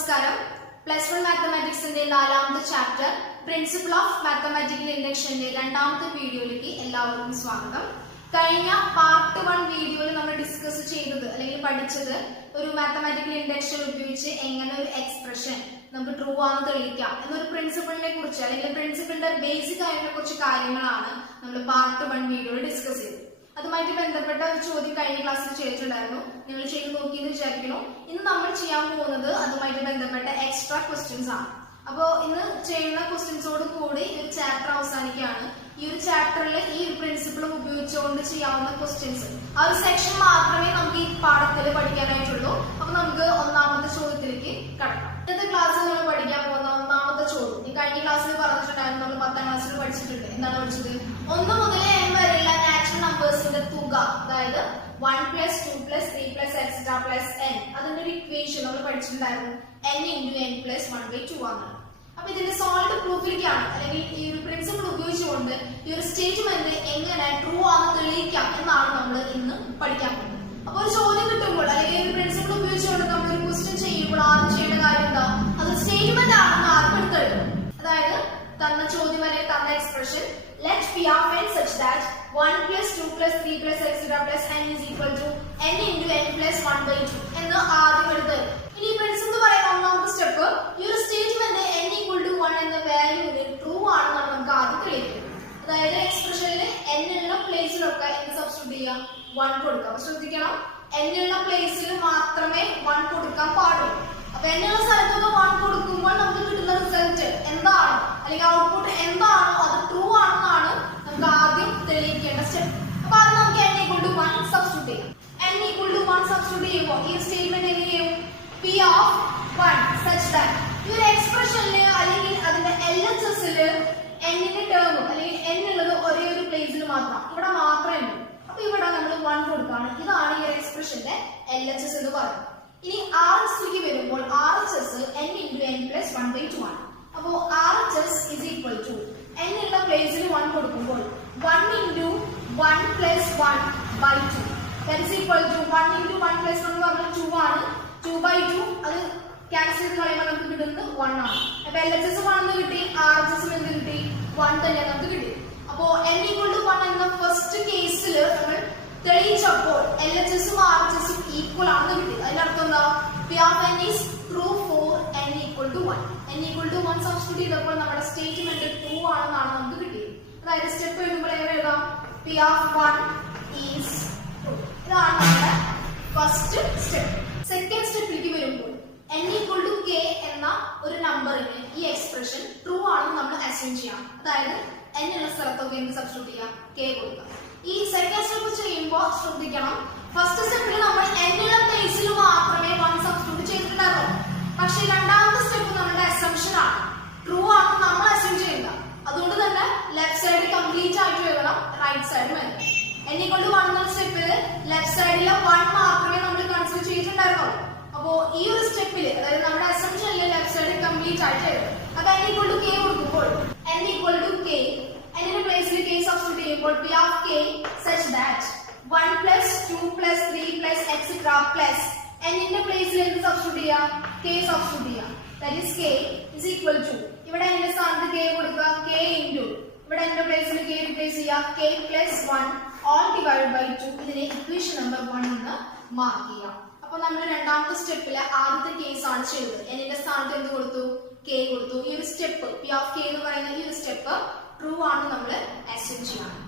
നമസ്കാരം. പ്ലസ് 1 മാത്തമാറ്റിക്സിന്റെ 4ാമത്തെ ചാപ്റ്റർ പ്രിൻസിപ്പിൾ ഓഫ് മാത്തമാറ്റിക്കൽ ഇൻഡക്ഷന്റെ 2ാമത്തെ വീഡിയോയിലേക്ക് എല്ലാവർക്കും സ്വാഗതം. കഴിഞ്ഞ പാർട്ട് 1 വീഡിയോയിൽ നമ്മൾ ഡിസ്കസ് ചെയ്തത് അല്ലെങ്കിൽ പഠിച്ചത് ഒരു മാത്തമാറ്റിക്കൽ ഇൻഡക്ഷൻ ഉപയോഗിച്ച് എങ്ങനെ ഒരു എക്സ്പ്രഷൻ നമുക്ക് ട്രൂ ആണെന്ന് തെളിയിക്കാം എന്നൊരു പ്രിൻസിപ്പിളിനെ കുറിച്ച് അല്ലെങ്കിൽ പ്രിൻസിപ്പിളിന്റെ ബേസിക് ആയിട്ടുള്ള കുറച്ച് കാര്യങ്ങളാണ് നമ്മൾ പാർട്ട് 1 വീഡിയോയിൽ ഡിസ്കസ് ചെയ്തത്. അതുമായിട്ട് ബന്ധപ്പെട്ട ഒരു ചോദ്യം കഴിഞ്ഞ ക്ലാസ്സിൽ ചെയ്തിട്ടുണ്ടായിരുന്നു. നിങ്ങൾ ചെയ്ത് നോക്കിയെന്ന് വിചാരിക്കുന്നു. ഇന്ന് നമ്മൾ ചെയ്യാൻ പോകുന്നത് അതുമായിട്ട് ബന്ധപ്പെട്ട എക്സ്ട്രാ ക്വസ്റ്റ്യൻസ് ആണ്. അപ്പോൾ ഇന്ന് ചെയ്യുന്ന ക്വസ്റ്റ്യൻസോട് കൂടി ഈ ഒരു ചാപ്റ്റർ അവസാനിക്കുകയാണ്. ഈ ഒരു ചാപ്റ്ററിൽ ഈ ഒരു പ്രിൻസിപ്പിളും ഉപയോഗിച്ചുകൊണ്ട് ചെയ്യാവുന്ന ക്വസ്റ്റ്യൻസ് ആ ഒരു സെക്ഷൻ മാത്രമേ നമുക്ക് ഈ പാഠത്തിൽ പഠിക്കാനായിട്ടുള്ളൂ. അപ്പൊ നമുക്ക് ഒന്നാമത്തെ ചോദ്യത്തിലേക്ക് കടക്കാം. ഇന്നത്തെ ക്ലാസ്സിൽ നമ്മൾ പഠിക്കാൻ പോകുന്ന ഒന്നാമത്തെ ചോദ്യം ഈ കഴിഞ്ഞ ക്ലാസ്സിൽ പറഞ്ഞിട്ടുണ്ടായിരുന്നു. നമ്മൾ 10ാം ക്ലാസ്സിൽ പഠിച്ചിട്ടുണ്ട്. എന്താണ് പഠിച്ചത്? 1 മുതൽ n വരെയുള്ള നാച്ചുറൽ നമ്പേഴ്സിന്റെ തുക, അതായത് 1 + 2 + 3 + etc + n, അതിന്റെ ഒരു ഇക്വേഷൻ നമ്മൾ പഠിച്ചിട്ടുണ്ടായിരുന്നു. n × n + 1/2 ആണ്. അപ്പൊ ഇതിന്റെ സോൾഡ് പ്രൂഫിലേക്കാണ് അല്ലെങ്കിൽ ഈ ഒരു പ്രിൻസിപ്പിൾ ഉപയോഗിച്ചുകൊണ്ട് ഈ ഒരു സ്റ്റേറ്റ്മെന്റ് എങ്ങനെ ട്രൂ ആണെന്ന് തെളിയിക്കാം എന്നാണ് നമ്മൾ ഇന്ന് പഠിക്കാൻ പോകുന്നത്. അപ്പൊ ഒരു ചോദ്യം കിട്ടുമ്പോൾ അല്ലെങ്കിൽ ഒരു പ്രിൻസിപ്പിൾ ഉപയോഗിച്ചുകൊണ്ട് നമ്മൾ ഒരു ക്വസ്റ്റ്യൻ ചെയ്യുമ്പോൾ ആദ്യം ചെയ്യേണ്ട കാര്യം എന്താ? അത് സ്റ്റേറ്റ്മെന്റ് ആണെന്ന് ആദ്യം എടുത്തെഴുതും. അതായത് തന്ന ചോദ്യം അല്ലെങ്കിൽ തന്ന expression let p of n such that 1 + 2 + 3 + etc + n is equal to n × n + 1/2 എന്ന് ആദ്യം എടുത്തെഴുതും. ഇനി പ്രിൻസിപ്പിൾ പറയുന്ന ഒന്നാമത്തെ സ്റ്റെപ്പ് ഈ ഒരു സ്റ്റേറ്റ്മെന്റ് n = 1 എന്ന വാല്യൂവിന് ട്രൂ ആണെന്നാണ് നമുക്ക് ആദ്യം തെളിയിക്കുന്നത്. അതായത് എക്സ്പ്രഷനിൽ n ഉള്ള പ്ലേസിലൊക്കെ എന്ത് സബ്സ്റ്റിറ്റ്യൂട്ട് ചെയ്യാം? 1 കൊടുക്കാം. ശ്രദ്ധിക്കണം, n ഉള്ള പ്ലേസിൽ മാത്രമേ 1 കൊടുക്കാൻ പാടുള്ളൂ. അപ്പൊ n ഉള്ള സ്ഥലത്തൊക്കെ 1 കൊടുക്കുമ്പോൾ നമുക്ക് കിട്ടുന്ന റിസൾട്ട് എന്താണോ അല്ലെങ്കിൽ ഔട്ട്പുട്ട് എന്താണോ അത് ട്രൂ ആണെന്നാണ് നമുക്ക് ആദ്യം തെളിയിക്കേണ്ട സ്റ്റെപ്പ്. അപ്പൊ അത് നമുക്ക് n = 1 സബ്സ്റ്റിറ്റ്യൂട്ട് ചെയ്യാം. n = 1 സബ്സ്റ്റിറ്റ്യൂട്ട് ചെയ്യുമ്പോൾ ഈ സ്റ്റേറ്റ്മെന്റ് എങ്ങനെ ചെയ്യും? p of 1 such that ഈ ഒരു എക്സ്പ്രഷനിൽ അല്ലെങ്കിൽ അതിന്റെ LHSൽ n ന്റെ ടേമും അല്ലെങ്കിൽ n ഉള്ളത് ഒരേ ഒരു പ്ലേസിൽ മാത്രം, ഇവിടെ മാത്രമേ ഉള്ളൂ. അപ്പൊ ഇവിടെ നമ്മൾ 1 കൊടുക്കാണ്. ഇതാണ് ഈ ഒരു എക്സ്പ്രഷന്റെ LHS എന്ന് പറയുന്നത്. ഇനി RHSലേക്ക് വരുമ്പോൾ RHS n × n + 1/2 ആണ്. അപ്പോൾ RHS is equal to n ഉള്ള പ്ലേസിൽ 1 കൊടുക്കുമ്പോൾ 1 × 1 + 1/2 that is equal to 1 × 1 + 1 എന്ന് പറഞ്ഞാൽ 2 ആണ്. 2/2 അത് ക്യാൻസൽ ചെയ്ത് കളയുമ്പോൾ നമുക്ക് കിട്ടുന്നത് 1 ആണ്. അപ്പൊ LHS 1 എന്ന് കിട്ടി, RHS എന്ത് കിട്ടി? 1 തന്നെ നമുക്ക് കിട്ടി. അപ്പോ n = 1 എന്ന ഫസ്റ്റ് കേസിൽ നമ്മൾ തെളിയിച്ചപ്പോൾ LHS ഉം RHS ഉം ഈക്വൽ ആണെന്ന് കിട്ടി. അതിനർത്ഥം എന്താ? p of n is true for n = 1. n = 1 substitute ചെയ്തപ്പോൾ നമ്മുടെ സ്റ്റേറ്റ്മെന്റ് ട്രൂ ആണെന്നാണ് നമുക്ക് കിട്ടിയത്. അതായത് സ്റ്റെപ്പ് എഴുതുമ്പോൾ എങ്ങനെ എഴുതാം? p of 1 is true. ഇതാണ് നമ്മുടെ ഫസ്റ്റ് സ്റ്റെപ്പ്. സെക്കൻഡ് സ്റ്റെപ്പിലേക്ക് വരുമ്പോൾ n = k എന്ന ഒരു നമ്പറിന് ഈ എക്സ്പ്രഷൻ ട്രൂ ആണെന്ന് നമ്മൾ അസ്യൂം ചെയ്യാം. അതായത് n ഉള്ള സ്ഥലത്തൊക്കെ എന്ത് സബ്സ്റ്റിറ്റ്യൂട്ട് ചെയ്യാം? k കൊടുക്കാം. ഈ സെക്കൻഡ് സ്റ്റെപ്പ് ചെയ്യുമ്പോൾ ശ്രദ്ധിക്കണം, ഫസ്റ്റ് സ്റ്റെപ്പിൽ നമ്മൾ n ഉള്ള പ്ലേസിൽ മാത്രമേ 1 സബ്സ്റ്റിറ്റ്യൂട്ട് ചെയ്തിട്ടുണ്ടായിരുന്നു. പക്ഷേ രണ്ടാമത്തെ സ്റ്റെപ്പ് നമ്മുടെ അസംപ്ഷൻ ആണ്, ട്രൂ ആണെന്ന് നമ്മൾ അസ്യൂം ചെയ്യുക. അതുകൊണ്ട് തന്നെ ലെഫ്റ്റ് സൈഡ് കംപ്ലീറ്റ് ആയിട്ട് എഴുതണം, റൈറ്റ് സൈഡ് വരും. n = 1 എന്ന സ്റ്റെപ്പിൽ ലെഫ്റ്റ് സൈഡിലെ 1 മാത്രമേ നമ്മൾ കൺസിഡർ ചെയ്തിട്ടുണ്ടായിരുന്നുള്ളൂ. അപ്പോ ഈ ഒരു സ്റ്റെപ്പിൽ അതായത് നമ്മുടെ അസംപ്ഷനിൽ ലെഫ്റ്റ് സൈഡ് കംപ്ലീറ്റ് ആയിട്ട് എഴുതും. അപ്പൊ n = k കൊടുക്കുമ്പോൾ n = k, n ന്റെ പ്ലേസിൽ k സബ്സ്റ്റിറ്റ്യൂട്ട് ചെയ്യുമ്പോൾ p of k such that 1 + 2 + 3 + etc + n ന്റെ പ്ലേസിൽ എന്ത് സബ്സ്റ്റിറ്റ്യൂട്ട് ചെയ്യാം? k സബ്സ്റ്റിറ്റ്യൂട്ട് ചെയ്യാം. that is k is equal to ഇവിടെ n ന്റെ സ്ഥാനത്ത് k കൊടുക്കുക, k × ഇവിടെ n ന്റെ പ്ലേസിൽ k റിപ്ലേസ് ചെയ്യുക, k + 1 all divided by 2. ഇതിനെ ഇക്വേഷൻ നമ്പർ 1 എന്ന് മാർക്ക് ചെയ്യാം. അപ്പൊ നമ്മൾ രണ്ടാമത്തെ സ്റ്റെപ്പിലെ ആദ്യത്തെ കേസ് ആണ് ചെയ്തത്. n ന്റെ സ്ഥാനത്ത് എന്ത് കൊടുത്തു? k കൊടുത്തു. ഈ ഒരു സ്റ്റെപ്പ് p of k എന്ന് പറയുന്ന ഈ ഒരു സ്റ്റെപ്പ് ട്രൂ ആണ് നമ്മൾ അസ്യൂം ചെയ്യണം.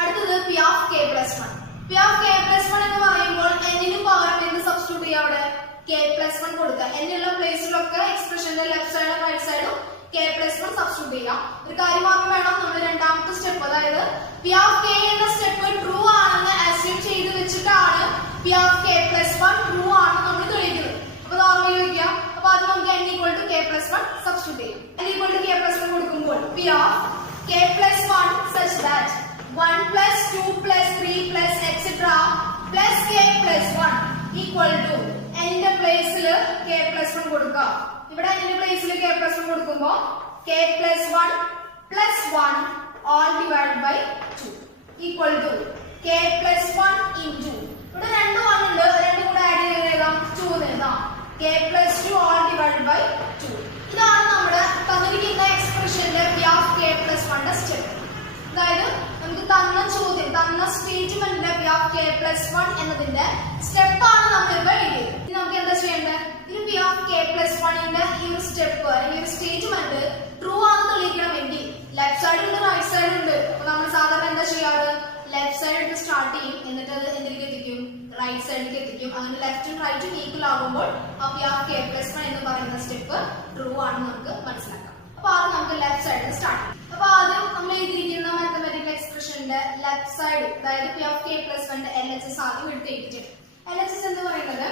അടുത്തത് p of k + 1. p of k + 1 എന്ന് പറയുമ്പോൾ n ന് പകരം എന്ത് സബ്സ്റ്റിറ്റ്യൂട്ട് ചെയ്യാം? അവിടെ k + 1 കൊടുക്കുക. n ഉള്ള പ്ലേസിലൊക്കെ എക്സ്പ്രഷന്റെ ലെഫ്റ്റ് സൈഡും റൈറ്റ് സൈഡും k + 1 സബ്സ്റ്റിറ്റ്യൂട്ട് ചെയ്യാം. ഒരു കാര്യം മാത്രം വേണം, നമ്മൾ രണ്ടാമത്തെ സ്റ്റെപ്പ് അതായത് p of k എന്ന സ്റ്റെപ്പ് ട്രൂ ആണെന്ന് അസ്യൂം ചെയ്ത് വെച്ചിട്ടാണ് p of k + 1 ട്രൂ ആണെന്ന് നമ്മൾ തെളിയിക്കുന്നത്. അപ്പൊ നോർമലി ചോദിക്കാം. അപ്പൊ അത് നമുക്ക് n = k + 1 സബ്സ്റ്റിറ്റ്യൂട്ട് ചെയ്യാം. n = k + 1 കൊടുക്കുമ്പോൾ p of k + 1 such that 1 + 2 + 3 + etc + k + 1 equal to n ന്റെ പ്ലേസിൽ k + 1 കൊടുക്കാം. ഇവിടെ n ന്റെ പ്ലേസിൽ k + 1 കൊടുക്കുമ്പോൾ k + 1 + 1 all divided by 2 equal to k + 1 × ഇവിടെ 2 1 ഉണ്ട്, 2 കൂടെ ആഡ് ചെയ്ത് എഴുതാം 2 എന്ന് എഴുതാം. k plus 2 all divided by 2. ഇതാണ് നമ്മുടെ തന്നിരിക്കുന്ന എക്സ്പ്രഷന്റെ p of k plus 1 ന്റെ സ്റ്റെപ്പ്. അതായത് നമുക്ക് തന്ന ചോദ്യം തന്ന സ്റ്റേറ്റ്മെന്റിന്റെ p of k plus 1 എന്നതിന്റെ സ്റ്റെപ്പ് ആണ് നമ്മൾ ഇപ്പോൾ എഴുതിയത്. ഇനി നമുക്ക് എന്താ ചെയ്യേണ്ടത്? ഈ p of k plus 1 ന്റെ ഈ ഒരു സ്റ്റെപ്പ് അല്ലെങ്കിൽ ഒരു സ്റ്റേറ്റ്മെന്റ് ട്രൂ ആണെന്ന് തെളിയിക്കണമെങ്കിൽ ലെഫ്റ്റ് സൈഡ് ഉണ്ട് റൈറ്റ് സൈഡ് ഉണ്ട്. അപ്പോൾ നമ്മൾ സാധാരണ എന്താ ചെയ്യാറ്? ലെഫ്റ്റ് സൈഡ് എടുത്ത് സ്റ്റാർട്ട് ചെയ്യും, എന്നിട്ട് അത് എന്തിലേക്ക് എത്തിക്കും? റൈറ്റ് സൈഡിലേക്ക് എത്തിക്കും. അങ്ങനെ ലെഫ്റ്റും റൈറ്റും ഈക്വൽ ആകുമ്പോൾ p of k plus 1 എന്ന് പറയുന്ന സ്റ്റെപ്പ് ട്രൂ ആണെന്ന് നമുക്ക് മനസ്സിലാക്കാം. അപ്പോൾ ആദ്യം നമുക്ക് ലെഫ്റ്റ് സൈഡിൽ സ്റ്റാർട്ട് ചെയ്യാം. അപ്പോൾ ആദ്യം നമ്മൾ എഴുതിയിരിക്കുന്ന മാത്തമാറ്റിക്കൽ എക്സ്പ്രഷന്റെ ലെഫ്റ്റ് സൈഡ് അതായത് p of k plus 1 ന്റെ LHS ആദ്യം എടുത്ത് എഴുതിയിട്ടുണ്ട്. LHS എന്ന് പറയുന്നത്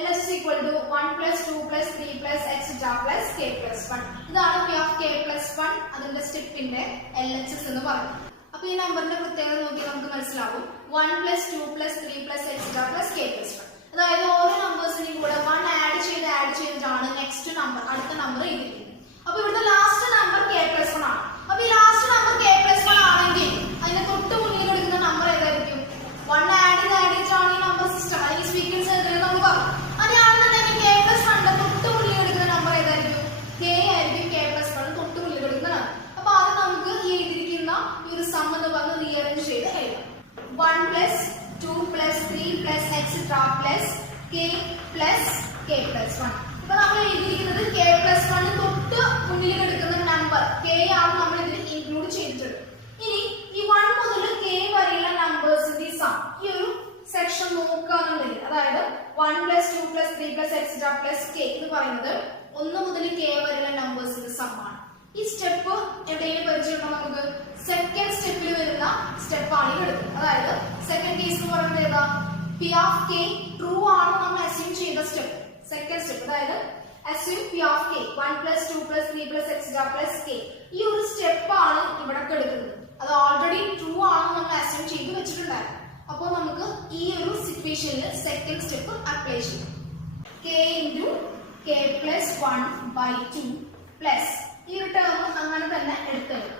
LHS equal to 1 plus 2 plus 3 plus etc plus k plus 1. ഇതാണ് p of k plus 1 അതിന്റെ സ്റ്റെപ്പിന്റെ LHS എന്ന് പറയുന്നത്. അപ്പോൾ ഈ നമ്പറിന്റെ പ്രത്യേകത നോക്കി നമുക്ക് മനസ്സിലാവും. 1 plus 2 plus 3 plus etc plus k plus 1. അതായത് ഓരോ നമ്പേഴ്സിനും കൂടെ 1 ആഡ് ചെയ്തിട്ടാണ് നെക്സ്റ്റ് നമ്പർ അടുത്ത നമ്പർ എഴുതിയിരിക്കുന്നത്. അപ്പോൾ ഇവിടുത്തെ ലാസ്റ്റ് നമ്പർ k plus 1 ആണ്. അപ്പോൾ ഈ ലാസ്റ്റ് നമ്പർ k plus 1 ആണെങ്കിൽ അതിന്റെ തൊട്ട് മുന്നിൽ കൊടുക്കുന്ന നമ്പർ ഏതായിരിക്കും? 1 ആഡ് ചെയ്തിട്ടാണ് ഈ നമ്പർ സിസ്റ്റം അല്ലെങ്കിൽ സീക്വൻസ് എഴുതുന്നത് നമ്മൾ പറഞ്ഞു. അങ്ങനെയാണെന്നുണ്ടെങ്കിൽ k plus 1 ന്റെ തൊട്ട് മുന്നിൽ കൊടുക്കുന്ന നമ്പർ ഏതായിരിക്കും? k ആയിരിക്കും k plus 1 തൊട്ട് മുന്നിൽ കൊടുക്കുന്ന നമ്പർ. അപ്പോൾ ആദ്യം നമുക്ക് ഈ എഴുതിയിരിക്കുന്ന ഈ ഒരു സം എന്ന് പറഞ്ഞ് റീഅറേഞ്ച് ചെയ്ത് എഴുതാം. 1 plus 2 plus 3 plus etc plus k plus k plus 1. ഇപ്പൊ നമ്മൾ എഴുതിയിരിക്കുന്നത് k plus 1 തൊട്ട് മുന്നിൽ എടുക്കുന്ന നമ്പർ k ആണ് നമ്മൾ ഇതിൽ ഇൻക്ലൂഡ് ചെയ്തിട്ടുള്ളത്. ഇനി ഈ 1 മുതൽ k വരെയുള്ള നമ്പേഴ്സിന്റെ സം ഈ ഒരു സെക്ഷൻ നോക്കുകയാണെന്നുണ്ടെങ്കിൽ അതായത് 1 plus 2 plus 3 plus etc plus k എന്ന് പറയുന്നത് 1 മുതൽ k വരെയുള്ള നമ്പേഴ്സിന്റെ സം ആണ്. ഈ സ്റ്റെപ്പ് എവിടെയും പരിചയമുണ്ടോ? നമുക്ക് സെക്കൻഡ് സ്റ്റെപ്പിൽ വരുന്ന സ്റ്റെപ്പാണ് ഈ എടുക്കുന്നത്. അതായത് സെക്കൻഡ് കേസ് എന്ന് പറയുന്നത് ഏതാ? p of k ട്രൂ ആണ് നമ്മൾ അസ്യൂം ചെയ്ത സ്റ്റെപ്പ്. സെക്കൻഡ് സ്റ്റെപ്പ് അതായത് assume p of k 1 plus 2 plus 3 plus etc plus k. ഈ ഒരു സ്റ്റെപ്പ് ആണ് ഇവിടെ എടുക്കുന്നത്. അത് ഓൾറെഡി ട്രൂ ആണ് നമ്മൾ അസ്യൂം ചെയ്ത് വെച്ചിട്ടുണ്ടായിരുന്നു. അപ്പോൾ നമുക്ക് ഈ ഒരു സിറ്റുവേഷനിൽ സെക്കൻഡ് സ്റ്റെപ്പ് അപ്ലൈ ചെയ്യാം. k into k plus 1 by 2 plus ഈ ഒരു ടേം അങ്ങനെ തന്നെ എടുത്തെഴുതാം.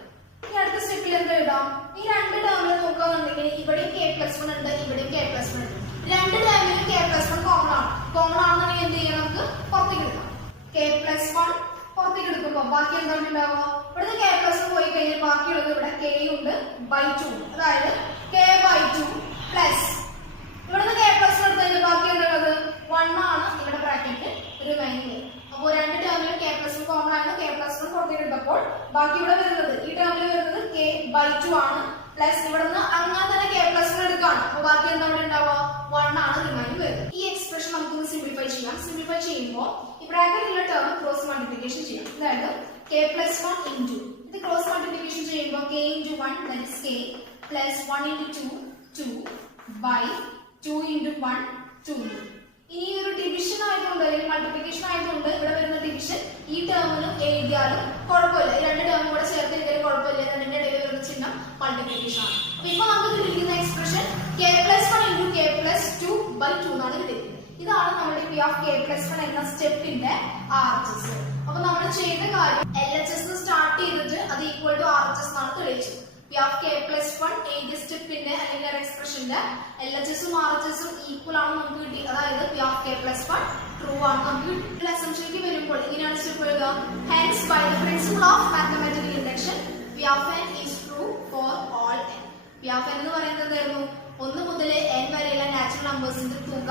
ഈ അടുത്ത സ്റ്റെപ്പിൽ എന്താ എഴുതാം? ഈ രണ്ട് ടേമിൽ നോക്കുകയാണെന്നുണ്ടെങ്കിൽ ഇവിടെ k plus 1 ഉണ്ട്, ഇവിടെ k plus 1 ഉണ്ട്. രണ്ട് ടേമിലും k plus 1 കോമൺ ആണ്. കോമൺ ആണെന്നുണ്ടെങ്കിൽ എന്ത് ചെയ്യാം? നമുക്ക് പുറത്തേക്ക് എടുക്കാം. k plus 1 പുറത്തേക്ക് എടുക്കുമ്പോൾ ബാക്കി എന്താണ് ഉണ്ടാവുക? ഇവിടുത്തെ k plus 1 പോയി കഴിഞ്ഞാൽ ബാക്കിയുള്ളത് ഇവിടെ k ഉണ്ട് by 2 ഉണ്ട്. അതായത് k by 2 plus ഇവിടുത്തെ k plus 1 എടുത്തു കഴിഞ്ഞാൽ ബാക്കി എന്തുള്ളത്? 1 ആണ് ഇവിടെ ബ്രാക്കറ്റ് റിമൈനിങ്. അപ്പോൾ രണ്ട് ടേമിലും k plus 1 കോമൺ ആണ്. k plus 1 പുറത്തേക്ക് എടുത്തപ്പോൾ ബാക്കി ഇവിടെ വരുന്നത് ഈ ടേമിൽ വരുന്നത് k by 2 ആണ്. പ്ലസ് ഇവിടുന്ന് അങ്ങനെ തന്നെ k plus 1 എടുക്കുകയാണ്. അപ്പോൾ ബാക്കി എന്താ ഇവിടെ ഉണ്ടാവുക? 1 ആണ് റിമൈനിങ് വരുന്നത്. ഈ എക്സ്പ്രഷൻ നമുക്ക് സിംപ്ലിഫൈ ചെയ്യാം. സിംപ്ലിഫൈ ചെയ്യുമ്പോൾ ഈ ബ്രാക്കറ്റിലുള്ള ടേം ക്രോസ് മൾട്ടിപ്ലിക്കേഷൻ ചെയ്യാം. അതായത് k plus 1 into ഇത് ക്രോസ് മൾട്ടിപ്ലിക്കേഷൻ ചെയ്യുമ്പോൾ k into 1 that is k plus 1 into 2 2 by 2 into 1 2. ഇനി ഒരു ഡിവിഷൻ ആയതുകൊണ്ട് അല്ലെങ്കിൽ മൾട്ടിപ്ലിക്കേഷൻ ആയതുകൊണ്ട് ഇവിടെ വരുന്ന ഡിവിഷൻ ഈ ടേമിനും എഴുതിയാലും കുഴപ്പമില്ല. ഈ രണ്ട് ടേമും കൂടെ ചേർത്ത് എഴുതിയാലും കുഴപ്പമില്ല. രണ്ടിന്റെ ഇടയിൽ വരുന്ന ചിഹ്നം മൾട്ടിപ്ലിക്കേഷൻ ആണ്. അപ്പൊ ഇപ്പൊ നമുക്ക് കിട്ടിയിരിക്കുന്ന expression k plus 1 into k plus 2 by 2 എന്നാണ് കിട്ടിയിരിക്കുന്നത്. ഇതാണ് നമ്മുടെ p of k plus 1 എന്ന സ്റ്റെപ്പിന്റെ RHS. അപ്പൊ നമ്മൾ ചെയ്ത കാര്യം LHS സ്റ്റാർട്ട് ചെയ്തിട്ട് അത് ഈക്വൽ ടു RHS എന്നാണ് തെളിയിച്ചത്. p of k plus 1 ഏത് സ്റ്റെപ്പിന്റെ അല്ലെങ്കിൽ എക്സ്പ്രഷന്റെ LHS ഉം RHS ഉം ഈക്വൽ ആണ് നമുക്ക് കിട്ടി. അതായത് p of k plus 1 true ആണ് നമുക്ക് കിട്ടി. അസംഷനിലേക്ക് വരുമ്പോൾ ഇങ്ങനെയാണ് സ്റ്റെപ്പ് എഴുതുക. Hence by the principle of mathematical induction p of n is true for all n. p of n എന്ന് പറയുന്നത് എന്തായിരുന്നു? 1 മുതൽ n വരെയുള്ള നാച്ചുറൽ നമ്പേഴ്സിന്റെ തുക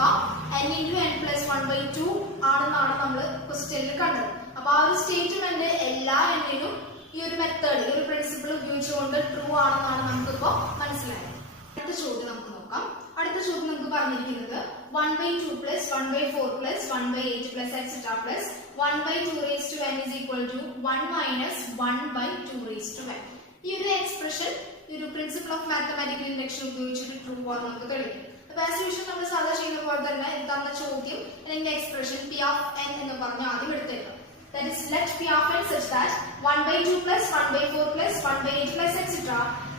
n into n plus 1 by 2 ആണെന്നാണ് നമ്മൾ ക്വസ്റ്റ്യനിൽ കണ്ടത്. അപ്പൊ ആ ഒരു സ്റ്റേറ്റ്മെന്റ് എല്ലാ എണ്ണിനും ഈ ഒരു മെത്തേഡ് ഈ ഒരു പ്രിൻസിപ്പിൾ ഉപയോഗിച്ചുകൊണ്ട് ട്രൂ ആണെന്നാണ് നമുക്കിപ്പോ മനസ്സിലായത്. അടുത്ത ചോദ്യം നമുക്ക് നോക്കാം. അടുത്ത ചോദ്യം നമുക്ക് പറഞ്ഞിരിക്കുന്നത് 1 by 2 plus 1 by 4 plus 1 by 8 plus etc plus 1 by 2 raised to n is equal to 1 minus 1 by 2 raised to n. ഈ ഒരു എക്സ്പ്രഷൻ ഈ ഒരു പ്രിൻസിപ്പിൾ ഓഫ് മാത്തമാറ്റിക്കൽ ഇൻഡക്ഷൻ ഉപയോഗിച്ചിട്ട് ട്രൂ ആണ് നമുക്ക് തെളിയിക്കും. അപ്പൊ ആസ് യൂഷ്വൽ നമ്മൾ സാധാരണ ചെയ്യുന്ന പോലെ തന്നെ തന്ന ചോദ്യം അല്ലെങ്കിൽ എക്സ്പ്രഷൻ p of n എന്ന് പറഞ്ഞ് ആദ്യം എടുത്തേക്കാം. That is, let p of n such that 1 by 2 plus 1 by 4 plus 1 by 8 plus etc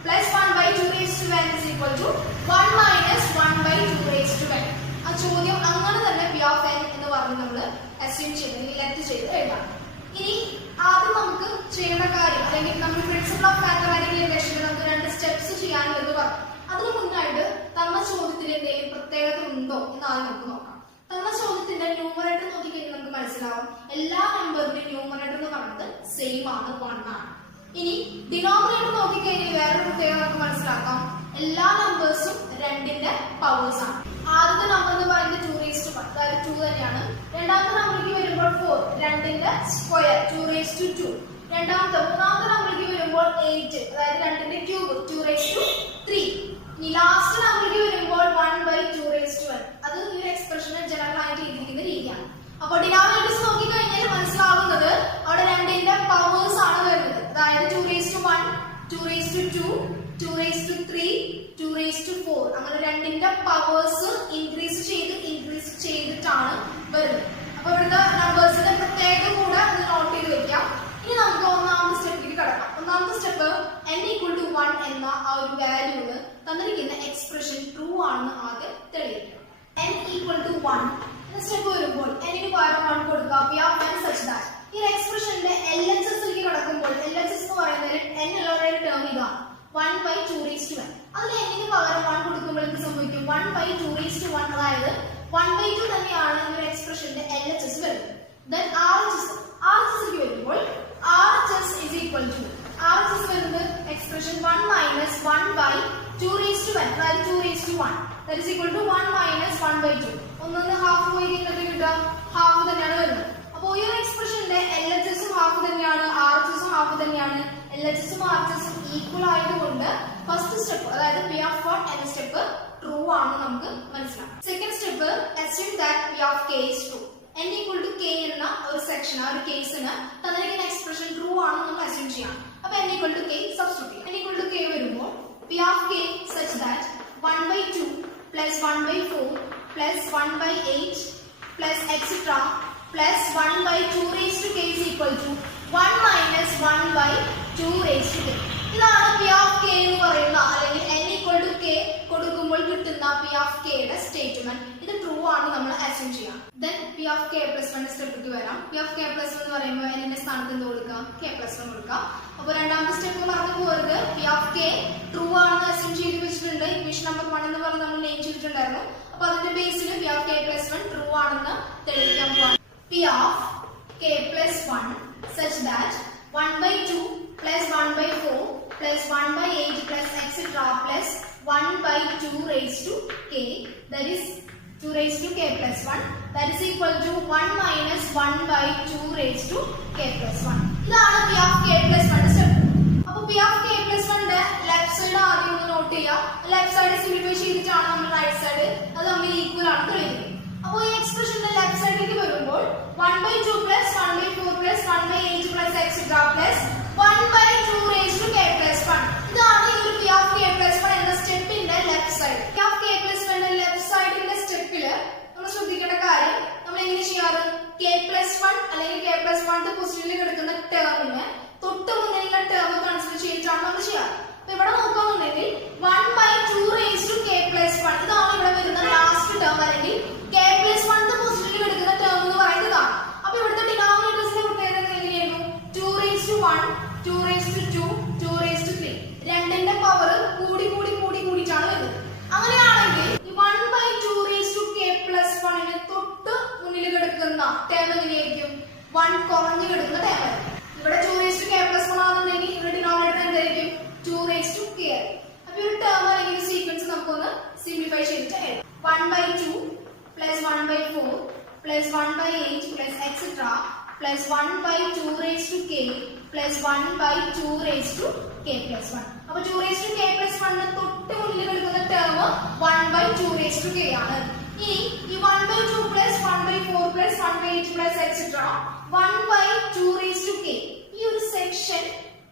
plus 1 by 2 raised to n is equal to 1 minus 1 by 2 raised to n. ആ ചോദ്യം അങ്ങനെ തന്നെ p of n എന്ന് പറഞ്ഞ് നമ്മൾ assume ചെയ്ത് let ചെയ്ത് എഴുതാം. ഇനി ആദ്യം നമുക്ക് ചെയ്യേണ്ട കാര്യം അല്ലെങ്കിൽ നമ്മൾ പ്രിൻസിപ്പിൾ ഓഫ് മാത്തമാറ്റിക്കൽ ഇൻഡക്ഷനിൽ നമുക്ക് രണ്ട് സ്റ്റെപ്സ് ചെയ്യാനുള്ളത് പറഞ്ഞു. അതിന് മുന്നായിട്ട് തന്ന ചോദ്യത്തിൽ എന്തെങ്കിലും പ്രത്യേകത ഉണ്ടോ എന്ന് ആദ്യം നമുക്ക് നോക്കാം. തന്ന ചോദ്യത്തിന്റെ ന്യൂമറേറ്റർ നോക്കിക്കഴിഞ്ഞാൽ നമുക്ക് മനസ്സിലാവും. എല്ലാ നമ്പറിന്റെ ന്യൂമറേറ്റർ എന്ന് പറയുന്നത് സെയിം ആണ്, 1 ആണ്. ഇനി ഡിനോമിനേറ്റർ നോക്കിക്കഴിഞ്ഞാൽ വേറൊരു പ്രത്യേകത നമുക്ക് മനസ്സിലാക്കാം. എല്ലാ നമ്പേഴ്സും 2ന്റെ പവേഴ്സ് ആണ്. ആദ്യത്തെ നമ്പർ എന്ന് പറയുന്നത് 2 അതായത് 2 തന്നെയാണ്. രണ്ടാമത്തെ നമ്പറിലേക്ക് വരുമ്പോൾ 4 2ന്റെ സ്ക്വയർ 2 മൂന്നാമത്തെ നമ്പറിലേക്ക് വരുമ്പോൾ 8 അതായത് 2ന്റെ ക്യൂബ് 2 ഇനി ലാസ്റ്റ് നമ്പറിലേക്ക് വരുമ്പോൾ 1/2 അത് ഈ ഒരു എക്സ്പ്രഷനെ ജനറൽ ആയിട്ട് എഴുതിയിരിക്കുന്ന രീതിയാണ്. അപ്പോൾ ഡിനോമിനേറ്റേഴ്സ് നോക്കിക്കഴിഞ്ഞാൽ മനസ്സിലാവുന്നത് അവിടെ 2ന്റെ പവേഴ്സ് ആണ് വരുന്നത്. അതായത് 2 2 2 2 അങ്ങനെ 2ന്റെ പവേഴ്സ് ഇൻക്രീസ് ചെയ്തിട്ടാണ് വരുന്നത്. അപ്പൊ ഇവിടുത്തെ നമ്പേഴ്സിന്റെ പ്രത്യേകത കൂടെ ഒന്ന് നോട്ട് ചെയ്ത് വെക്കാം. ഇനി നമുക്ക് ഒന്നാമത്തെ സ്റ്റെപ്പിലേക്ക് കടക്കാം. ഒന്നാമത്തെ സ്റ്റെപ്പ് n = 1 എന്ന ആ ഒരു വാല്യൂവിന് തന്നിരിക്കുന്ന എക്സ്പ്രഷൻ ട്രൂ ആണെന്ന് ആദ്യം തെളിയിക്കണം. n = 1 എന്ന സ്റ്റെപ്പ് വരുമ്പോൾ n ന് പകരം 1 കൊടുക്കുക. we have n such that ഈ എക്സ്പ്രഷന്റെ LHS ലേക്ക് കടക്കുമ്പോൾ LHS എന്ന് പറയുന്നത് n ഉള്ള ടേം ഇതാണ് 1/2 അതിൽ n ന് പകരം 1 കൊടുക്കുമ്പോൾ എന്ത് സംഭവിക്കും? 1/2 അതായത് 1/2 തന്നെയാണ് ഈ എക്സ്പ്രഷന്റെ LHS വരുന്നത്. then RHS ലേക്ക് വരുമ്പോൾ RHS വരുന്നത് എക്സ്പ്രഷൻ 1 - 1/2 അതായത് 2:1 that is equal to 1 - 1/2. ഒന്നൊന്ന് ഹാഫ് പോയി കഴിഞ്ഞിട്ട് കിട്ടുക ഹാഫ് തന്നെയാണ് വരുന്നത്. അപ്പോൾ ഈ ഒരു എക്സ്പ്രഷന്റെ LHS ഹാഫ് തന്നെയാണ്, RHS ഹാഫ് തന്നെയാണ്. LHS RHS ഈക്വൽ ആയതുകൊണ്ട് ഫസ്റ്റ് സ്റ്റെപ്പ് അതായത് P of 1 എന്ന സ്റ്റെപ്പ് ട്രൂ ആണെന്ന് നമുക്ക് മനസ്സിലാക്കാം. Second step assume that P of k is true. n = k എന്ന ഒരു സെക്ഷൻ ആ ഒരു കേസിന് തന്നിരിക്കുന്ന എക്സ്പ്രഷൻ ട്രൂ ആണെന്ന് നമ്മൾ അസ്യൂം ചെയ്യാം. അപ്പോൾ n = k സബ്സ്റ്റിറ്റ്യൂട്ട് ചെയ്യാം. n = k വരുമ്പോൾ P of k such that 1/2 plus 1/4 plus 1/8 plus etc plus 1/2 k is equal to 1 minus 1/2 k. ഇതാണ് P of k എന്ന് പറയുന്ന അല്ലെങ്കിൽ n = k കൊടുക്കുമ്പോൾ കിട്ടുന്ന P of k യുടെ സ്റ്റേറ്റ്മെന്റ്. ഇത് ട്രൂ ആണ് നമ്മൾ അസ്യൂം ചെയ്യാം. then P of k + 1 സ്റ്റെപ്പിലേക്ക് വരാം. P of k + 1 എന്ന് പറയുമ്പോൾ n ന്റെ സ്ഥാനത്ത് എന്ത് കൊടുക്കാം? k + 1 കൊടുക്കാം. അപ്പോൾ രണ്ടാമത്തെ സ്റ്റെപ്പ് പറഞ്ഞു പോയത് P of k ട്രൂ ആണെന്ന് അസ്യൂം ചെയ്ത് വെച്ചിട്ടുണ്ട്. ഇക്വേഷൻ നമ്പർ 1 എന്ന് പറഞ്ഞ് നമ്മൾ നെയിം ചെയ്തിട്ടുണ്ടായിരുന്നു. അപ്പോൾ അതിന്റെ ബേസിൽ P of k + 1 ട്രൂ ആണെന്ന് തെളിയിക്കാൻ പോവാണ്. P of k + 1 such that 1/2 plus 1/4 plus 1/8 plus etc plus 1/2 k that is 2 k + 1 that is equal to 1 minus 1/2 k + 1. ഇതാണ് P of k + 1 സ്റ്റെപ്പ്. അപ്പോൾ P of k + 1 ന്റെ left side ആദ്യം ഒന്ന് not ചെയ്യാം. Left side simplify ചെയ്തിട്ടാണ് നമ്മൾ right side അത് തമ്മിൽ ഈക്വൽ ആണ് തെളിയിക്കുന്നത്. അപ്പോൾ ഈ എക്സ്പ്രഷന്റെ ലെഫ്റ്റ് സൈഡിലേക്ക് വരുമ്പോൾ 1/2 plus 1/4 plus 1/8 plus etc plus 1/2 k + 1. ഇതാണ് ഈ ഒരു P of k + 1 എന്ന സ്റ്റെപ്പിന്റെ left side. P of k + 1 ന്റെ ലെഫ്റ്റ് സൈഡിന്റെ സ്റ്റെപ്പില് നമ്മൾ ശ്രദ്ധിക്കേണ്ട കാര്യം നമ്മൾ എങ്ങനെ ചെയ്യാറ്? k + 1 അല്ലെങ്കിൽ k + 1 പൊസിഷനിൽ കിടക്കുന്ന ടേമിന് തൊട്ട് മുന്നിലുള്ള ടേം കൺസിഡർ ചെയ്തിട്ടാണ് നമ്മൾ ചെയ്യാറ്. അപ്പോൾ ഇവിടെ നോക്കുകയാണെന്നുണ്ടെങ്കിൽ 1/2 k + 1 ഇതാണ് ഇവിടെ വരുന്ന ലാസ്റ്റ് ടേം അല്ലെങ്കിൽ k + 1 പൊസിഷനിൽ കിടക്കുന്ന ടേം എന്ന് പറയുന്നതാണ്. അപ്പോൾ ഇവിടുത്തെ ഡിനോമിനേറ്റേഴ്സിന്റെ പ്രത്യേകത എങ്ങനെയായിരുന്നു? 2:1 2:2 2:3 2ന്റെ പവർ കൂടിയിട്ടാണ് വരുന്നത്. അങ്ങനെയാണെങ്കിൽ ഈ 1/2 k + 1 ന് തൊട്ട് മുന്നിൽ കിടക്കുന്ന ടേം എങ്ങനെയായിരിക്കും? 1 കുറഞ്ഞു കിടക്കുന്ന ടേം ആയിരിക്കും. ഇവിടെ 2 k + 1 ആണെന്നുണ്ടെങ്കിൽ ഇവിടെ ഡിനോമിനേറ്റർ എന്തായിരിക്കും? 2 k. അപ്പോൾ ഒരു ടേം അല്ലെങ്കിൽ സീക്വൻസ് നമുക്കൊന്ന് സിംപ്ലിഫൈ ചെയ്തിട്ട് എഴുതാം. 1/2 plus 1/4 plus 1/8 plus etc plus 1/2 k plus 1/2 k + 1. അപ്പോൾ 2 k + 1 ന് തൊട്ട് മുന്നിൽ കിടക്കുന്ന ടേം 1/2 k ആണ്. ഇനി ഈ 1/2 plus 1/4 plus 1/8 plus etc 1/2 k ഈ ഒരു സെക്ഷൻ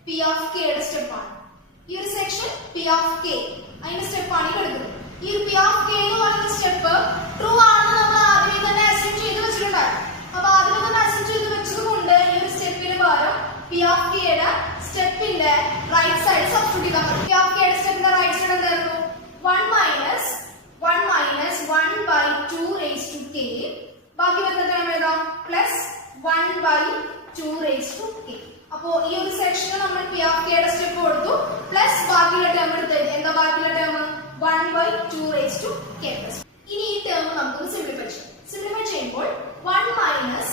P of k യുടെ സ്റ്റെപ്പ് ആണ്. ഈ ഒരു സെക്ഷൻ P of k അതിന്റെ സ്റ്റെപ്പ് ആണ് കിടക്കുന്നത്. ഈ P of k എന്ന് പറയുന്ന സ്റ്റെപ്പ് ട്രൂ ആണെന്ന് നമ്മൾ ആദ്യമേ തന്നെ അസ്യൂം ചെയ്ത് വെച്ചിട്ടുണ്ടായിരുന്നു. അപ്പോൾ ആദ്യമേ തന്നെ അസ്യൂം ചെയ്ത് വെച്ചതുകൊണ്ട് ഈ ഒരു സ്റ്റെപ്പിന് പകരം P of k യുടെ സ്റ്റെപ്പിന്റെ റൈറ്റ് സൈഡ് സബ്സ്റ്റിറ്റ്യൂട്ട് ചെയ്താൽ മതി. P of k യുടെ സ്റ്റെപ്പിന്റെ റൈറ്റ് സൈഡ് എന്തായിരുന്നു? 1 minus 1/2 k ബാക്കി വരുന്ന ടേം ഏതാ? Plus 1/2 k. അപ്പോൾ ഈ ഒരു സെക്ഷനിൽ നമ്മൾ P of k യുടെ സ്റ്റെപ്പ് കൊടുത്തു പ്ലസ് ബാക്കിയുള്ള ടേം എടുത്തു. എന്താ ബാക്കിയുള്ള ടേം? 1/2 k + 1. ഇനി ഈ ടേം നമുക്ക് സിംപ്ലിഫൈ ചെയ്യാം. സിംപ്ലിഫൈ ചെയ്യുമ്പോൾ 1 minus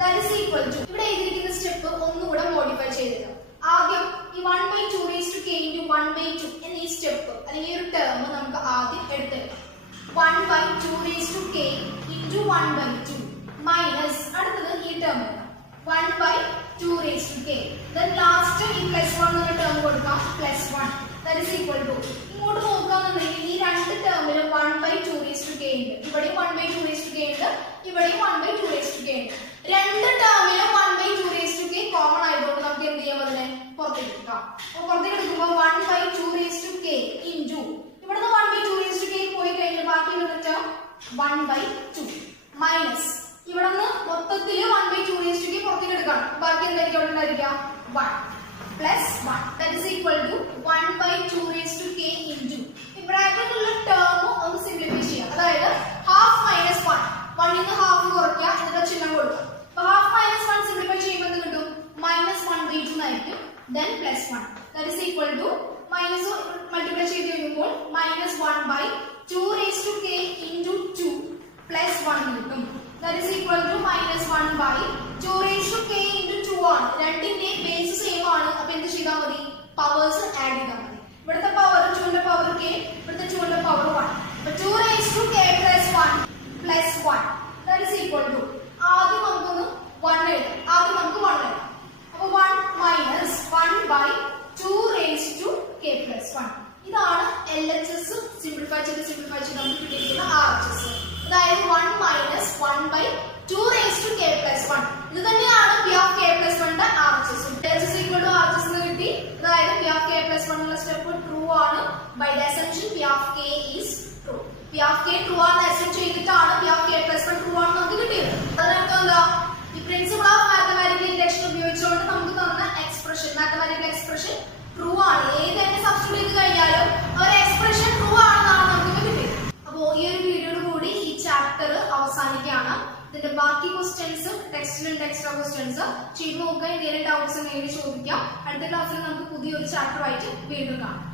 that is equal to ഇവിടെ എഴുതിയിരിക്കുന്ന സ്റ്റെപ്പ് ഒന്നുകൂടെ മോഡിഫൈ ചെയ്തിടാം. ആദ്യം ഈ 1/2 raised to k into 1/2 എന്ന ഈ സ്റ്റെപ്പ് അല്ലെങ്കിൽ ഈ ഒരു ടേം നമുക്ക് ആദ്യം എടുത്തെടുക്കാം. 1/2 raised to k into 1/2 minus അടുത്തത് ഈ ടേം എടുക്കാം 1/2 raised to k. then last ഈ +1 എന്ന ടേം കൊടുക്കാം +1 that is equal to ഇങ്ങോട്ട് നോക്കുകയാണെന്നുണ്ടെങ്കിൽ ഈ രണ്ട് ടേമിലും 1/2 raised to k ഉണ്ട്. ഇവിടെയും 1/2 raised to k ഉണ്ട്, ഇവിടെയും 1/2 raised to k ഉണ്ട്. രണ്ട് ടേമിലും 1/2 raised to k കോമൺ ആയതുകൊണ്ട് നമുക്ക് എന്ത് ചെയ്യാം, അതിനെ പുറത്തേക്ക് എടുക്കാം. അപ്പോൾ പുറത്തേക്ക് എടുക്കുമ്പോൾ 1/2 raised to k into ഇവിടുന്ന് 1/2 raised to k പോയി കഴിഞ്ഞാൽ ബാക്കിയുള്ള ടേം 1/2 മൈനസ് ഇവിടുന്ന് മൊത്തത്തിൽ 1/2 raised to k പുറത്തേക്ക് എടുക്കണം. ബാക്കി എന്തായിരിക്കും അവിടെ ഉണ്ടായിരിക്കുക 1 plus 1 that is equal to 1/2 raised to k into ഈ ബ്രാക്കറ്റിലുള്ള ടേം ഒന്ന് സിംപ്ലിഫൈ ചെയ്യാം. അതായത് half minus 1 1 ന്ന് half കുറയ്ക്കുക, എന്നിട്ട് ചിഹ്നം കൊടുക്കുക. അപ്പോൾ half minus 1 സിംപ്ലിഫൈ ചെയ്യുമ്പോൾ എന്ത് കിട്ടും, -1/2 ആയിരിക്കും. then +1 that is equal to minus multiply ചെയ്ത് കഴിയുമ്പോൾ -1/2 raised to k into 2 plus 1 കിട്ടും. that is equal to -1/2 raised to k into 2 ആണ്. രണ്ടിന്റെ ബേസ് സെയിം ആണ്. അപ്പോൾ എന്ത് ചെയ്താൽ മതി, പവേഴ്സ് ആഡ് ചെയ്താൽ മതി. ഇവിടുത്തെ പവർ 2 ന്റെ പവർ k, ഇവിടുത്തെ 2 ന്റെ പവർ 1. അപ്പോൾ 2 raised to k plus 1 plus 1 that is equal to ആദ്യം നമുക്കൊന്ന് 1 എഴുതാം. ആദ്യം നമുക്ക് 1 എഴുതാം. അപ്പോൾ 1 minus 1/2 raised to k plus 1 ഇതാണ് LHS സിംപ്ലിഫൈ ചെയ്ത് നമുക്ക് കിട്ടിയിരിക്കുന്ന RHS. അതായത് 1 minus 1/2 raised to k plus 1 ഇത് തന്നെയാണ് p of k plus 1 ന്റെ RHS. LHS equal to RHS എന്ന് കിട്ടി. അതായത് p of k plus 1 ഉള്ള സ്റ്റെപ്പ് ട്രൂ ആണ്. by the assumption p of k is true. p of k true ആണ് assume ചെയ്തിട്ടാണ് p of k plus 1 true ആണ് നമുക്ക് കിട്ടിയത്. അതിനർത്ഥം എന്താ, ഈ പ്രിൻസിപ്പിൾ ഓഫ് മാത്തമാറ്റിക്കൽ ഇൻഡക്ഷൻ ഉപയോഗിച്ചുകൊണ്ട് നമുക്ക് തന്ന എക്സ്പ്രഷൻ മാത്തമാറ്റിക്കൽ എക്സ്പ്രഷൻ ട്രൂ ആണ്. ഏത് തന്നെ സബ്സ്റ്റിറ്റ്യൂട്ട് ചെയ്ത് കഴിഞ്ഞാലും ഒരു എക്സ്പ്രഷൻ ട്രൂ ആണെന്നാണ് നമുക്ക് കിട്ടിയത്. അപ്പോൾ ഈ ഒരു വീഡിയോയോട് കൂടി ഈ ചാപ്റ്റർ അവസാനിക്കുകയാണ്. ഇതിന്റെ ബാക്കി ക്വസ്റ്റ്യൻസും ടെക്സ്റ്റിലുണ്ട് എക്സ്ട്രാ ക്വസ്റ്റ്യൻസ് ചെയ്ത് നോക്കുക. എന്തെങ്കിലും ഡൗട്ട്സ് ഉണ്ടെങ്കിൽ ചോദിക്കാം. അടുത്ത ക്ലാസ്സിൽ നമുക്ക് പുതിയൊരു ചാപ്റ്റർ ആയിട്ട് വീണ്ടും കാണാം.